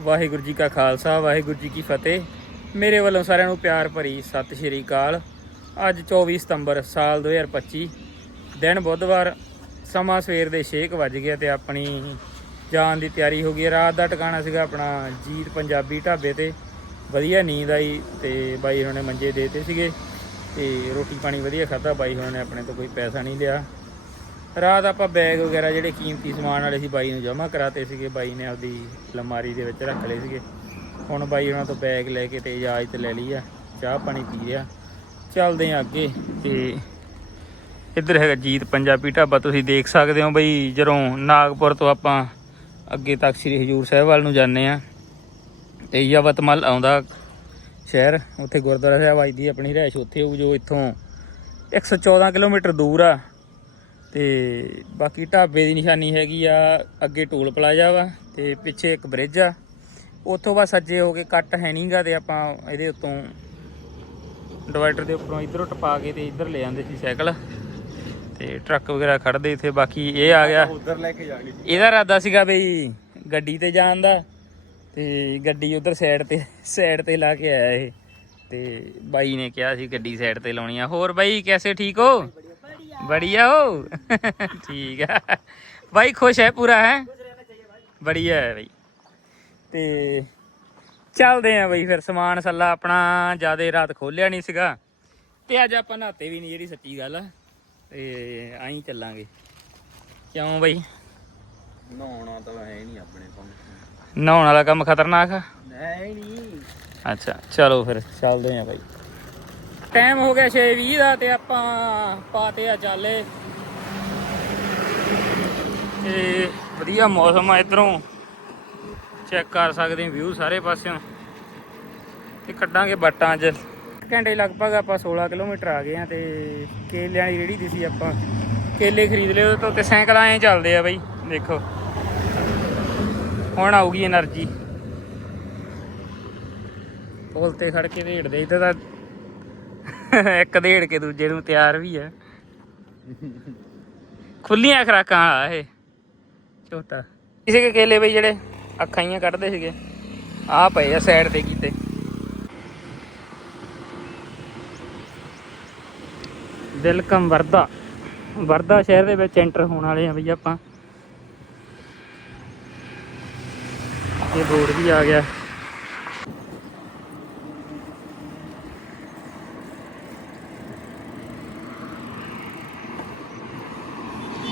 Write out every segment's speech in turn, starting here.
ਵਾਹਿਗੁਰੂ ਜੀ ਕਾ ਖਾਲਸਾ, ਵਾਹਿਗੁਰੂ ਜੀ ਕੀ ਫਤਿਹ। ਮੇਰੇ ਵੱਲੋਂ ਸਾਰਿਆਂ ਨੂੰ ਪਿਆਰ ਭਰੀ ਸਤਿ ਸ਼੍ਰੀ ਅਕਾਲ। ਅੱਜ 24 ਸਤੰਬਰ ਸਾਲ 2025 ਦਿਨ ਬੁੱਧਵਾਰ, ਸਮਾਂ ਸਵੇਰ ਦੇ 6 ਵਜ ਗਿਆ ਤੇ ਆਪਣੀ ਜਾਣ ਦੀ ਤਿਆਰੀ ਹੋ ਗਈ ਰਾਤ ਦਾ ਟਿਕਾਣਾ ਸੀਗਾ ਆਪਣਾ ਜੀਤ ਪੰਜਾਬੀ ਢਾਬੇ ਤੇ। ਵਧੀਆ ਨੀਂਦ ਆਈ ਤੇ ਬਾਈ ਉਹਨਾਂ ਨੇ ਮੰਜੇ ਦੇਤੇ ਸੀਗੇ ਤੇ ਰੋਟੀ ਪਾਣੀ ਵਧੀਆ ਖਾਧਾ। ਬਾਈ ਉਹਨਾਂ ਨੇ ਆਪਣੇ ਤੋਂ ਕੋਈ ਪੈਸਾ ਨਹੀਂ ਲਿਆ। ਰਾਤ ਆਪਾਂ ਬੈਗ ਵਗੈਰਾ ਜਿਹੜੇ ਕੀਮਤੀ ਸਮਾਨ ਵਾਲੇ ਸੀ ਬਾਈ ਨੂੰ ਜਮ੍ਹਾਂ ਕਰਾਤੇ ਸੀਗੇ, ਬਾਈ ਨੇ ਆਪਦੀ ਅਲਮਾਰੀ ਦੇ ਵਿੱਚ ਰੱਖ ਲਏ ਸੀਗੇ। ਹੁਣ ਬਾਈ ਉਹਨਾਂ ਤੋਂ ਬੈਗ ਲੈ ਕੇ ਤੇ ਇਜਾਜ਼ਤ ਲੈ ਲਈ ਆ, ਚਾਹ ਪਾਣੀ ਪੀ ਲਿਆ। ਚੱਲਦੇ ਆ ਅੱਗੇ ਤੇ ਇੱਧਰ ਹੈਗਾ ਜੀਤ ਪੰਜਾਬੀ ਢਾਬਾ, ਤੁਸੀਂ ਦੇਖ ਸਕਦੇ ਹੋ ਬਈ ਜਦੋਂ ਨਾਗਪੁਰ ਤੋਂ ਆਪਾਂ ਅੱਗੇ ਤੱਕ ਸ੍ਰੀ ਹਜੂਰ ਸਾਹਿਬ ਵੱਲ ਨੂੰ ਜਾਂਦੇ ਆ, ਤੇ ਯਵਤਮਲ ਆਉਂਦਾ ਸ਼ਹਿਰ, ਉੱਥੇ ਗੁਰਦੁਆਰਾ ਸਾਹਿਬ ਆਈ ਦੀ ਆਪਣੀ ਰਹਿਸ਼ ਉੱਥੇ ਹੋਊ ਜੋ ਇੱਥੋਂ 114 ਕਿਲੋਮੀਟਰ ਦੂਰ ਆ। ਤੇ ਬਾਕੀ ਢਾਬੇ ਦੀ ਨਿਸ਼ਾਨੀ ਹੈਗੀ ਆ ਅੱਗੇ ਟੋਲ ਪਲਾਜ਼ਾ ਵਾ ਤੇ ਪਿੱਛੇ ਇੱਕ ਬ੍ਰਿਜ ਆ। ਉੱਥੋਂ ਬਸ ਸੱਜੇ ਹੋ ਕੇ ਕੱਟ ਹੈ ਨਹੀਂਗਾ ਤੇ ਆਪਾਂ ਇਹਦੇ ਉੱਤੋਂ ਡਿਵਾਈਡਰ ਦੇ ਉੱਪਰੋਂ ਇਧਰੋਂ ਟਪਾ ਕੇ ਤੇ ਇੱਧਰ ਲੈ ਜਾਂਦੇ ਸੀ ਸਾਈਕਲ। ਤੇ ਟਰੱਕ ਵਗੈਰਾ ਖੜਦੇ ਇੱਥੇ ਬਾਕੀ ਇਹ ਆ ਗਿਆ। ਉਧਰ ਲੈ ਕੇ ਜਾਣੀ ਇਹਦਾ ਇਰਾਦਾ ਸੀਗਾ ਬਈ ਗੱਡੀ ਤੇ ਜਾਣ ਦਾ ਤੇ ਗੱਡੀ ਉਧਰ ਸਾਈਡ ਤੇ ਸਾਈਡ ਤੇ ਲਾ ਕੇ ਆਇਆ ਇਹ। ਤੇ ਬਾਈ ਨੇ ਕਿਹਾ ਸੀ ਗੱਡੀ ਸਾਈਡ ਤੇ ਲਾਉਣੀ ਆ। ਹੋਰ ਬਾਈ ਕੈਸੇ ਠੀਕ ਹੋ? बढ़िया हो ठीक है भाई खुश है पूरा है बढ़िया है भाई ਤੇ ਚੱਲਦੇ ਆ ਬਈ ਫਿਰ ਸਮਾਨ ਸੱਲਾ ਆਪਣਾ ਜਿਆਦੇ ਰਾਤ ਖੋਲਿਆ ਨਹੀਂ ਸੀਗਾ ਤੇ ਅੱਜ ਆਪਾਂ ਨਹਾਤੇ ਵੀ ਨਹੀਂ ਜਿਹੜੀ ਸੱਚੀ ਗੱਲ ਆ ਤੇ ਆਈ ਚੱਲਾਂਗੇ ਕਿਉਂ ਬਈ ਨਹਾਉਣਾ ਤਾਂ ਹੈ ਨਹੀਂ ਆਪਣੇ ਕੋਲ ਨਹਾਉਣ ਵਾਲਾ ਕੰਮ ਖਤਰਨਾਕ ਆ ਹੈ ਨਹੀਂ ਅੱਛਾ ਚਲੋ ਫਿਰ ਚੱਲਦੇ ਆ ਬਾਈ ਟਾਈਮ ਹੋ ਗਿਆ 6:20 ਦਾ ਤੇ ਆਪਾਂ ਪਾਤੇ ਆ ਚਾਲੇ। ਤੇ ਵਧੀਆ ਮੌਸਮ ਆ ਇਧਰੋਂ। ਚੈੱਕ ਕਰ ਸਕਦੇ ਹਾਂ ਵਿਊ ਸਾਰੇ ਪਾਸਿਓਂ। ਤੇ ਕੱਢਾਂਗੇ ਬੱਟਾਂ ਅੱਜ। ਘੰਟੇ ਲਗਭਗ ਆਪਾਂ 16 ਕਿਲੋਮੀਟਰ ਆ ਗਏ ਆ ਤੇ ਕੇਲਿਆਂ ਦੀ ਰੇੜੀ ਦੀ ਸੀ ਆਪਾਂ। ਕੇਲੇ ਖਰੀਦ ਲਏ ਉਹ ਤੇ ਸਾਈਕਲ ਐਂ ਚੱਲਦੇ ਆ ਬਈ, ਦੇਖੋ। ਹੁਣ ਆਊਗੀ એનર્ਜੀ ਪੁਲ ਤੇ ਖੜ ਕੇ ਢੇੜਦੇ ਇੱਧਰ ਦਾ ਇੱਕ ਦੇੜ ਕੇ ਦੂਜੇ ਨੂੰ ਤਿਆਰ ਵੀ ਆ। ਖੁੱਲੀਆਂ ਖਰਾਕਾਂ ਆ ਇਹ। ਛੋਟਾ ਕਿਸੇ ਕੇ ਕੇਲੇ ਬਈ ਜਿਹੜੇ ਅੱਖਾਂ ਹੀ ਕੱਢਦੇ ਸੀਗੇ। ਆ ਪਏ ਆ ਸਾਈਡ ਤੇ ਕੀਤੇ। ਵੈਲਕਮ ਵਰਦਾ ਵਰਦਾ ਸ਼ਹਿਰ ਦੇ ਵਿੱਚ ਐਂਟਰ ਹੋਣ ਵਾਲੇ ਆ ਬਈ ਆਪਾਂ। ਇਹ ਬੋਰਡ ਵੀ ਆ ਗਿਆ।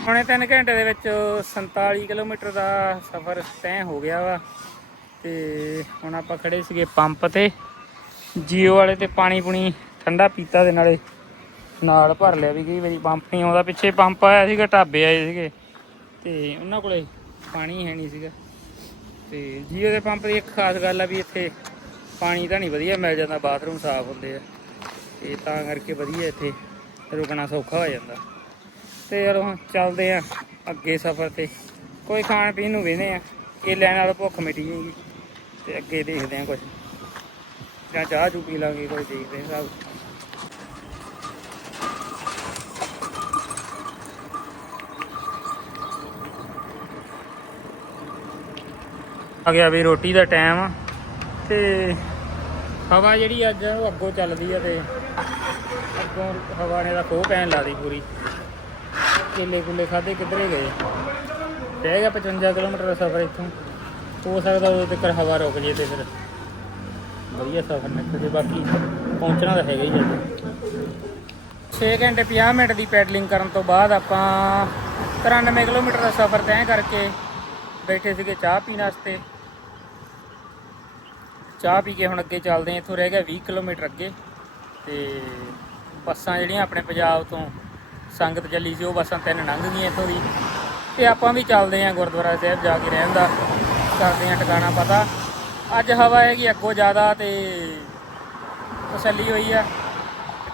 ਹੁਣੇ 3 ਘੰਟੇ ਦੇ ਵਿੱਚ 47 ਕਿਲੋਮੀਟਰ ਦਾ ਸਫ਼ਰ ਤੈਅ ਹੋ ਗਿਆ ਵਾ। ਤੇ ਹੁਣ ਆਪਾਂ ਖੜੇ ਸੀਗੇ ਪੰਪ ਤੇ। ਜੀਓ ਵਾਲੇ ਤੇ ਪਾਣੀ ਪੁਣੀ ਠੰਡਾ ਪੀਤਾ ਦੇ ਨਾਲੇ ਨਾਲ ਭਰ ਲਿਆ ਵੀ ਕਈ ਵਾਰੀ ਪੰਪ ਨਹੀਂ ਆਉਂਦਾ। ਪਿੱਛੇ ਪੰਪ ਆਇਆ ਸੀਗਾ, ਢਾਬੇ ਆਏ ਸੀਗੇ। ਤੇ ਉਹਨਾਂ ਕੋਲੇ ਪਾਣੀ ਹੈ ਨਹੀਂ ਸੀਗਾ। ਤੇ ਜੀਓ ਦੇ ਪੰਪ ਦੀ ਇੱਕ ਖਾਸ ਗੱਲ ਆ ਵੀ ਇੱਥੇ ਪਾਣੀ ਤਾਂ ਨਹੀਂ ਵਧੀਆ ਮਿਲ ਜਾਂਦਾ, ਬਾਥਰੂਮ ਸਾਫ਼ ਹੁੰਦੇ ਆ। ਤੇ ਤਾਂ ਕਰਕੇ ਵਧੀਆ ਇੱਥੇ ਰੁਕਣਾ ਸੌਖਾ ਹੋ ਜਾਂਦਾ। ਤੇ ਚਲੋ ਹੁਣ ਚੱਲਦੇ ਆ ਅੱਗੇ ਸਫ਼ਰ ਤੇ। ਕੋਈ ਖਾਣ ਪੀਣ ਨੂੰ ਵੇਨੇ ਆ। ਇਹ ਲੈਣ ਨਾਲ ਭੁੱਖ ਮਿਟੀ ਜਾਏਗੀ ਤੇ ਅੱਗੇ ਦੇਖਦੇ ਆ ਕੁਝ ਜਾਂ ਚਾਹ ਚੂ ਪੀ ਲਾਂਗੇ, ਕੋਈ ਦੇਖਦੇ ਆ ਸਭ। ਆ ਗਿਆ ਵੀ ਰੋਟੀ ਦਾ ਟਾਈਮ। ਆ ਤੇ ਹਵਾ ਜਿਹੜੀ ਅੱਜ ਉਹ ਅੱਗੋਂ ਚੱਲਦੀ ਆ ਤੇ ਅੱਗੋਂ ਹਵਾ ਨੇ ਦਾ ਖੋਹ ਪੈਣ ਲਾਦੀ ਪੂਰੀ। ਕੇਲੇ ਕੁਲੇ ਖਾਦੇ ਕਿੱਧਰੇ ਗਏ? ਰਹਿ ਗਿਆ 55 ਕਿਲੋਮੀਟਰ ਦਾ ਸਫ਼ਰ ਇੱਥੋਂ। ਹੋ ਸਕਦਾ ਉਦੋਂ ਤੱਕ ਹਵਾ ਰੁਕ ਜੇ ਤੇ ਫਿਰ। ਵਧੀਆ ਸਫ਼ਰ ਨਿਕਲ ਬਾਕੀ ਪਹੁੰਚਣਾ ਤਾਂ ਹੈਗਾ ਹੀ ਅੱਜ 6 ਘੰਟੇ 50 ਮਿੰਟ ਦੀ ਪੈਡਲਿੰਗ ਕਰਨ ਤੋਂ ਬਾਅਦ ਆਪਾਂ 93 ਕਿਲੋਮੀਟਰ ਦਾ ਸਫ਼ਰ ਤੈਅ ਕਰਕੇ ਬੈਠੇ ਸੀਗੇ ਚਾਹ ਪੀਣ ਵਾਸਤੇ। ਚਾਹ ਪੀ ਕੇ ਹੁਣ ਅੱਗੇ ਚੱਲਦੇ ਹਾਂ। ਇੱਥੋਂ ਰਹਿ ਗਿਆ 20 ਕਿਲੋਮੀਟਰ ਅੱਗੇ ਤੇ ਬੱਸਾਂ ਜਿਹੜੀਆਂ ਆਪਣੇ ਪੰਜਾਬ ਤੋਂ ਸੰਗਤ ਚੱਲੀ ਸੀ, ਉਹ ਬੱਸਾਂ ਤਿੰਨ ਲੰਘ ਗਈਆਂ ਇੱਥੋਂ ਦੀ। ਤੇ ਆਪਾਂ ਵੀ ਚੱਲਦੇ ਹਾਂ ਗੁਰਦੁਆਰਾ ਸਾਹਿਬ ਜਾ ਕੇ ਰਹਿਣ ਦਾ। ਕਰਦੇ ਹਾਂ ਟਿਕਾਣਾ ਪਤਾ। ਅੱਜ ਹਵਾ ਹੈਗੀ ਅੱਗੋਂ ਜ਼ਿਆਦਾ ਤੇ ਤਸੱਲੀ ਹੋਈ ਆ।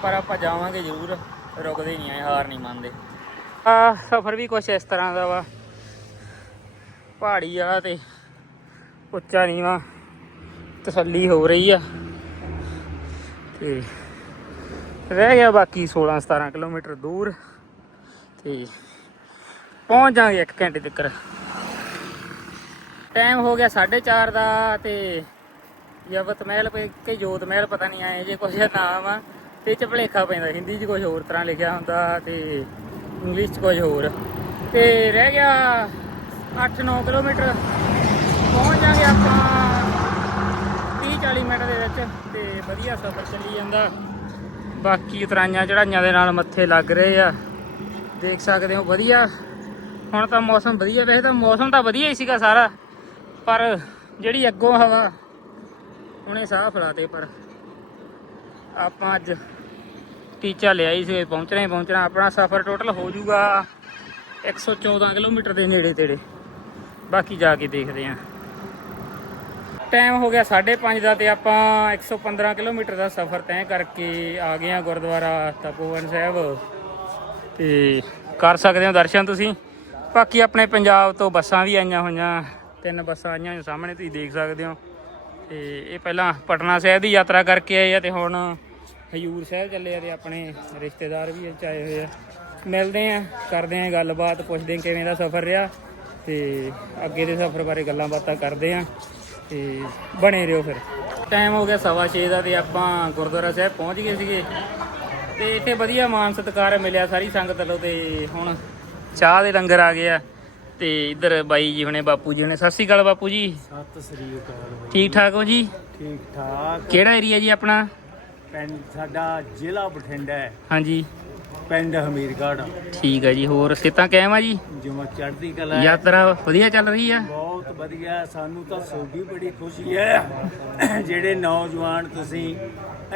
ਪਰ ਆਪਾਂ ਜਾਵਾਂਗੇ ਜ਼ਰੂਰ। ਰੁਕਦੇ ਨਹੀਂ ਆਏ ਹਾਰ ਨਹੀਂ ਮੰਨਦੇ। ਆ, ਸਫ਼ਰ ਵੀ ਕੁਛ ਇਸ ਤਰ੍ਹਾਂ ਦਾ ਵਾ। ਪਹਾੜੀ ਆ ਤੇ ਉੱਚਾ ਨੀਵਾ। ਤਸੱਲੀ ਹੋ ਰਹੀ ਆ। ਤੇ ਰਹਿ ਗਿਆ ਬਾਕੀ 16 17 ਕਿਲੋਮੀਟਰ ਦੂਰ। ਤੇ ਪਹੁੰਚ ਜਾਾਂਗੇ 1 ਘੰਟੇ ਤੱਕ ਟਾਈਮ ਹੋ ਗਿਆ 4:30 ਦਾ ਤੇ ਯਵਤ ਮਹਿਲ ਪੇ ਕਿ ਜੋਤ ਮਹਿਲ ਪਤਾ ਨਹੀਂ ਆਏ ਜੇ ਕੁਛ ਨਾਮ ਆ। ਤੇ ਚ ਭੁਲੇਖਾ ਪੈਂਦਾ, ਹਿੰਦੀ 'ਚ ਕੁਝ ਹੋਰ ਤਰ੍ਹਾਂ ਲਿਖਿਆ ਹੁੰਦਾ ਤੇ ਇੰਗਲਿਸ਼ 'ਚ ਕੁਝ ਹੋਰ। ਤੇ ਰਹਿ ਗਿਆ 8-9 ਕਿਲੋਮੀਟਰ। ਪਹੁੰਚ ਜਾਾਂਗੇ ਆਪਾਂ 30-40 ਮਿੰਟ ਦੇ ਵਿੱਚ ਤੇ ਵਧੀਆ ਸਫ਼ਰ ਚੱਲੀ ਜਾਂਦਾ। ਬਾਕੀ ਉਤਰਾਈਆਂ ਚੜਾਈਆਂ ਦੇ ਨਾਲ ਮੱਥੇ ਲੱਗ ਰਹੇ ਆ। ਦੇਖ ਸਕਦੇ ਹੋ, ਵਧੀਆ। ਹੁਣ ਤਾਂ ਮੌਸਮ ਵਧੀਆ, ਵੈਸੇ ਤਾਂ ਮੌਸਮ ਤਾਂ ਵਧੀਆ ਹੀ ਸੀਗਾ ਸਾਰਾ, ਪਰ ਜਿਹੜੀ ਅੱਗੋਂ ਹਵਾ ਉਹਨੇ ਸਾਹ ਫਲਾਤੇ ਪਰ ਆਪਾਂ ਅੱਜ ਟੀਚਾ ਲਿਆ ਹੀ ਸੀ ਪਹੁੰਚਣਾ ਹੀ ਪਹੁੰਚਣਾ, ਆਪਣਾ ਸਫ਼ਰ ਟੋਟਲ ਹੋ ਜਾਊਗਾ 114 ਕਿਲੋਮੀਟਰ ਦੇ ਨੇੜੇ ਤੇੜੇ। ਬਾਕੀ ਜਾ ਕੇ ਦੇਖਦੇ ਆਂ ਟਾਈਮ ਹੋ ਗਿਆ 5:30 ਦਾ ਤੇ ਆਪਾਂ 115 ਕਿਲੋਮੀਟਰ ਦਾ ਸਫ਼ਰ ਤੈਅ ਕਰਕੇ ਆ ਗਏ ਆ ਗੁਰਦੁਆਰਾ ਤਪੋਵਨ ਸਾਹਿਬ। ਤੇ ਕਰ ਸਕਦੇ ਹੋ ਦਰਸ਼ਨ ਤੁਸੀਂ। ਬਾਕੀ ਆਪਣੇ ਪੰਜਾਬ ਤੋਂ ਬੱਸਾਂ ਵੀ ਆਈਆਂ ਹੋਈਆਂ, ਤਿੰਨ ਬੱਸਾਂ ਆਈਆਂ ਹੋਈਆਂ ਸਾਹਮਣੇ, ਤੁਸੀਂ ਦੇਖ ਸਕਦੇ ਹੋ। ਤੇ ਇਹ ਪਹਿਲਾਂ ਪਟਨਾ ਸਾਹਿਬ ਦੀ ਯਾਤਰਾ ਕਰਕੇ ਆਏ ਆ ਤੇ ਹੁਣ ਹਜੂਰ ਸਾਹਿਬ ਚੱਲੇ ਆ ਤੇ ਆਪਣੇ ਰਿਸ਼ਤੇਦਾਰ ਵੀ ਇਹ 'ਚ ਆਏ ਹੋਏ ਆ। ਮਿਲਦੇ ਆ, ਕਰਦੇ ਆ ਗੱਲਬਾਤ, ਪੁੱਛਦੇ ਆ ਕਿਵੇਂ ਦਾ ਸਫ਼ਰ ਰਿਹਾ ਤੇ ਅੱਗੇ ਦੇ ਸਫ਼ਰ ਬਾਰੇ ਗੱਲਾਂ ਬਾਤਾਂ ਕਰਦੇ ਆ ਤੇ ਬਣੇ ਰਹੋ ਫਿਰ। ਟਾਈਮ ਹੋ ਗਿਆ ਸਵਾ ਛੇ ਦਾ ਤੇ ਆਪਾਂ ਗੁਰਦੁਆਰਾ ਸਾਹਿਬ ਪਹੁੰਚ ਗਏ ਸੀਗੇ। ਤੇ ਇੱਥੇ ਵਧੀਆ ਮਾਨ ਸਤਿਕਾਰ ਮਿਲਿਆ ਸਾਰੀ ਸੰਗਤ ਵੱਲੋਂ ਤੇ ਹੁਣ ਚਾਹ ਦੇ ਲੰਗਰ ਆ ਗਏ ਆ ਤੇ ਇੱਧਰ ਬਾਈ ਜੀ ਹੁਣੇ ਬਾਪੂ ਜੀ ਹੁਣੇ ਸਤਿ ਸ਼੍ਰੀ ਅਕਾਲ ਬਾਪੂ ਜੀ। ਸਤਿ ਸ੍ਰੀ ਅਕਾਲ ਠੀਕ ਠਾਕ ਹੋ ਜੀ? ਠੀਕ ਠਾਕ। ਕਿਹੜਾ ਏਰੀਆ ਜੀ ਆਪਣਾ? ਪਿੰਡ ਸਾਡਾ ਜ਼ਿਲ੍ਹਾ ਬਠਿੰਡਾ ਹੈ। ਹਾਂਜੀ। ਪਿੰਡ ਹਮੀਰਗੜ੍ਹ। ਠੀਕ ਹੈ ਜੀ ਹੋਰ ਸਿਹਤਾਂ ਕਾਇਮ ਆ ਜੀ? ਜਿਵੇਂ ਚੜ੍ਹਦੀ ਕਲਾ ਹੈ। ਯਾਤਰਾ ਵਧੀਆ ਚੱਲ ਰਹੀ ਆ? ਬਹੁਤ ਵਧੀਆ ਸਾਨੂੰ ਤਾਂ ਸੋਭੀ ਬੜੀ ਖੁਸ਼ੀ ਹੈ। ਜਿਹੜੇ ਨੌਜਵਾਨ ਤੁਸੀਂ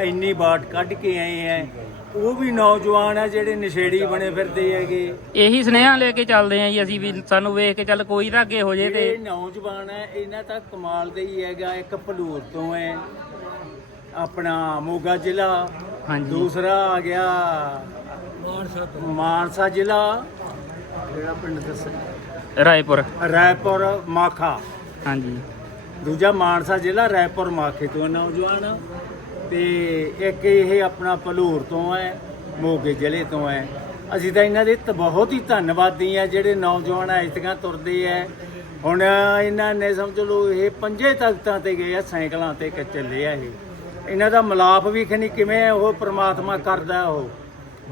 ਇੰਨੀ ਬਾਟ ਕੱਢ ਕੇ ਆਏ ਹੈ ਉਹ ਵੀ ਨੌਜਵਾਨ ਹੈ ਜਿਹੜੇ ਨਸ਼ੇੜੀ ਬਣੇ ਫਿਰਦੇ ਹੈਗੇ। ਇਹੀ ਸੁਨੇਹਾ ਲੈ ਕੇ ਚੱਲਦੇ ਆ ਜੀ ਅਸੀਂ ਵੀ ਸਾਨੂੰ ਵੇਖ ਕੇ ਚੱਲ ਕੋਈ ਤਾਂ ਅੱਗੇ ਹੋ ਜੇ ਜਿਹੜੇ ਤੇ ਨੌਜਵਾਨ ਹੈ ਇਹਨਾਂ ਤਾਂ ਕਮਾਲ ਦੇ ਹੀ ਹੈਗਾ ਇੱਕ ਭਲੂਰ ਤੋਂ ਹੈ ਆਪਣਾ ਮੋਗਾ ਜ਼ਿਲ੍ਹਾ ਹਾਂਜੀ। ਦੂਸਰਾ ਆ ਗਿਆ ਮਾਨਸਾ ਜ਼ਿਲ੍ਹਾ ਕਿਹੜਾ ਪਿੰਡ ਦੱਸਿਆ ਰਾਏਪੁਰ। ਰਾਏਪੁਰ ਮਾਖਾ। ਹਾਂਜੀ। ਦੂਜਾ ਮਾਨਸਾ ਜ਼ਿਲ੍ਹਾ ਰਾਏਪੁਰ ਮਾਖੇ ਤੋਂ ਨੌਜਵਾਨ। ਤੇ ਇੱਕ ਇਹ ਆਪਣਾ ਭਲੂਰ ਤੋਂ ਹੈ ਮੋਗੇ ਜ਼ਿਲ੍ਹੇ ਤੋਂ ਹੈ। ਅਸੀਂ ਤਾਂ ਇਹਨਾਂ ਦੇ ਬਹੁਤ ਹੀ ਧੰਨਵਾਦੀ ਆ ਜਿਹੜੇ ਨੌਜਵਾਨ ਐਸਤੀਆਂ ਤੁਰਦੇ ਐ ਹੁਣ ਇਹਨਾਂ ਨੇ ਸਮਝ ਲਓ ਇਹ ਪੰਜੇ ਤਖਤਾਂ ਤੇ ਗਏ ਆ ਸਾਈਕਲਾਂ ਤੇ ਚੱਲੇ ਆ ਇਹ। ਇਹਨਾਂ ਦਾ ਮਲਾਪ ਵੀ ਖਨੀ ਕਿਵੇਂ ਉਹ ਪ੍ਰਮਾਤਮਾ ਕਰਦਾ ਉਹ।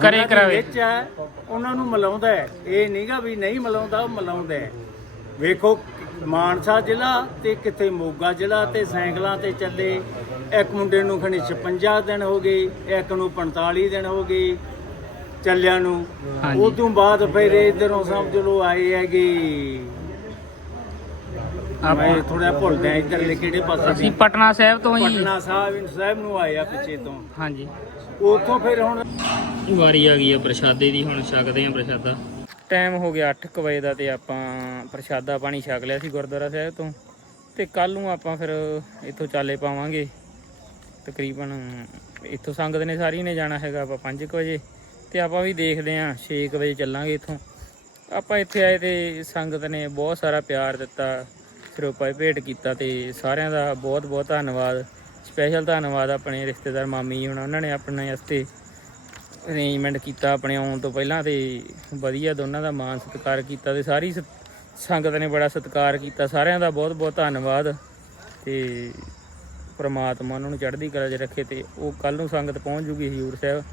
ਕਰੇ ਕਰਾਵੇ। ਵਿੱਚ ਹੈ ਉਹਨਾਂ ਨੂੰ ਮਿਲਾਉਂਦਾ ਹੈ। ਇਹ ਨਹੀਂਗਾ ਵੀ ਨਹੀਂ ਮਿਲਾਉਂਦਾ ਉਹ ਮਿਲਾਉਂਦਾ ਹੈ। ਵੇਖੋ ਮਾਨਸਾ ਜ਼ਿਲ੍ਹਾ ਤੇ ਕਿਤੇ ਮੋਗਾ ਜ਼ਿਲ੍ਹਾ ਤੇ ਸਾਈਕਲਾਂ ਤੇ ਚੱਲੇ ਇੱਕ ਮੁੰਡੇ ਨੂੰ ਖਣੀ 56 ਦਿਨ ਹੋ ਗਏ ਇੱਕ ਨੂੰ 45 ਦਿਨ ਹੋ ਗਏ ਚੱਲਿਆਂ ਨੂੰ। ਹਾਂਜੀ। ਉਸ ਤੋਂ ਬਾਅਦ ਫਿਰ ਇਧਰੋਂ ਸਮਝ ਲਓ ਆਏ ਹੈਗੇ। ਮੈਂ ਆਪਾਂ ਥੋੜਾ ਭੁੱਲਦਾ ਇਧਰਲੇ ਕਿਹੜੇ ਪਾਸੇ ਅਸੀਂ ਪਟਨਾ ਸਾਹਿਬ ਤੋਂ ਜੀ ਪਟਨਾ ਸਾਹਿਬ ਸਾਹਿਬ ਨੂੰ ਆਏ ਆ ਪਿੱਛੇ ਤੋਂ। ਹਾਂਜੀ। ਉੱਥੋਂ ਫਿਰ ਹੁਣ ਵਾਰੀ ਆ ਗਈ ਆ ਪ੍ਰਸ਼ਾਦੇ ਦੀ ਹੁਣ ਛਕਦੇ ਆ ਪ੍ਰਸ਼ਾਦਾ। ਟਾਈਮ ਹੋ ਗਿਆ 8:00 ਵਜੇ ਦਾ ਤੇ ਆਪਾਂ ਪ੍ਰਸ਼ਾਦਾ ਪਾਣੀ ਛਕ ਲਿਆ ਸੀ ਗੁਰਦੁਆਰਾ ਸਾਹਿਬ ਤੋਂ। ਤੇ ਕੱਲ ਨੂੰ ਆਪਾਂ ਫਿਰ ਇੱਥੋਂ ਚਾਲੇ ਪਾਵਾਂਗੇ। ਤਕਰੀਬਨ ਇੱਥੋਂ ਸੰਗਤ ਨੇ ਸਾਰੀ ਨੇ ਜਾਣਾ ਹੈਗਾ ਆਪਾਂ 5:00 ਵਜੇ ਤੇ ਆਪਾਂ ਵੀ ਦੇਖਦੇ ਆ 6 ਵਜੇ ਚੱਲਾਂਗੇ ਇੱਥੋਂ। ਆਪਾਂ ਇੱਥੇ ਆਏ ਤੇ ਸੰਗਤ ਨੇ ਬਹੁਤ ਸਾਰਾ ਪਿਆਰ ਦਿੱਤਾ ਸਰੋਪਾ ਭੇਟ ਕੀਤਾ ਤੇ ਸਾਰਿਆਂ ਦਾ ਬਹੁਤ ਬਹੁਤ ਧੰਨਵਾਦ। ਸਪੈਸ਼ਲ ਧੰਨਵਾਦ ਆਪਣੇ ਰਿਸ਼ਤੇਦਾਰ ਮਾਮੀ ਜੀ ਹੁਣ, ਉਹਨਾਂ ਨੇ ਆਪਣੇ ਵਾਸਤੇ ਅਰੇਂਜਮੈਂਟ ਕੀਤਾ ਆਪਣੇ ਆਉਣ ਤੋਂ ਪਹਿਲਾਂ ਤੇ ਵਧੀਆ ਦੋਨਾਂ ਦਾ ਮਾਣ ਸਤਿਕਾਰ ਕੀਤਾ ਤੇ ਸਾਰੀ ਸ- ਸੰਗਤ ਨੇ ਬੜਾ ਸਤਿਕਾਰ ਕੀਤਾ, ਸਾਰਿਆਂ ਦਾ ਬਹੁਤ ਬਹੁਤ ਧੰਨਵਾਦ ਤੇ ਪ੍ਰਮਾਤਮਾ ਉਹਨਾਂ ਨੂੰ ਚੜ੍ਹਦੀ ਕਲਾ 'ਚ ਰੱਖੇ ਤੇ ਉਹ ਕੱਲ ਨੂੰ ਸੰਗਤ ਪਹੁੰਚ ਜੂਗੀ ਹਜੂਰ ਸਾਹਿਬ।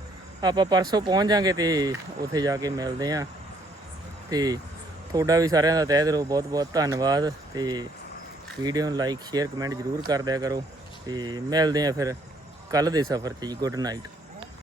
ਆਪਾਂ ਪਰਸੋਂ ਪਹੁੰਚ ਜਾਾਂਗੇ ਤੇ ਉੱਥੇ ਜਾ ਕੇ ਮਿਲਦੇ ਆਂ ਤੇ ਤੁਹਾਡਾ ਵੀ ਸਾਰਿਆਂ ਦਾ ਤਹਿ ਦਿਲੋਂ ਬਹੁਤ ਬਹੁਤ ਧੰਨਵਾਦ ਤੇ ਵੀਡੀਓ ਨੂੰ ਲਾਈਕ ਸ਼ੇਅਰ ਕਮੈਂਟ ਜ਼ਰੂਰ ਕਰ ਦਿਆ ਕਰੋ ਤੇ ਮਿਲਦੇ ਆਂ ਫਿਰ ਕੱਲ ਦੇ ਸਫ਼ਰ 'ਚ ਜੀ। Good night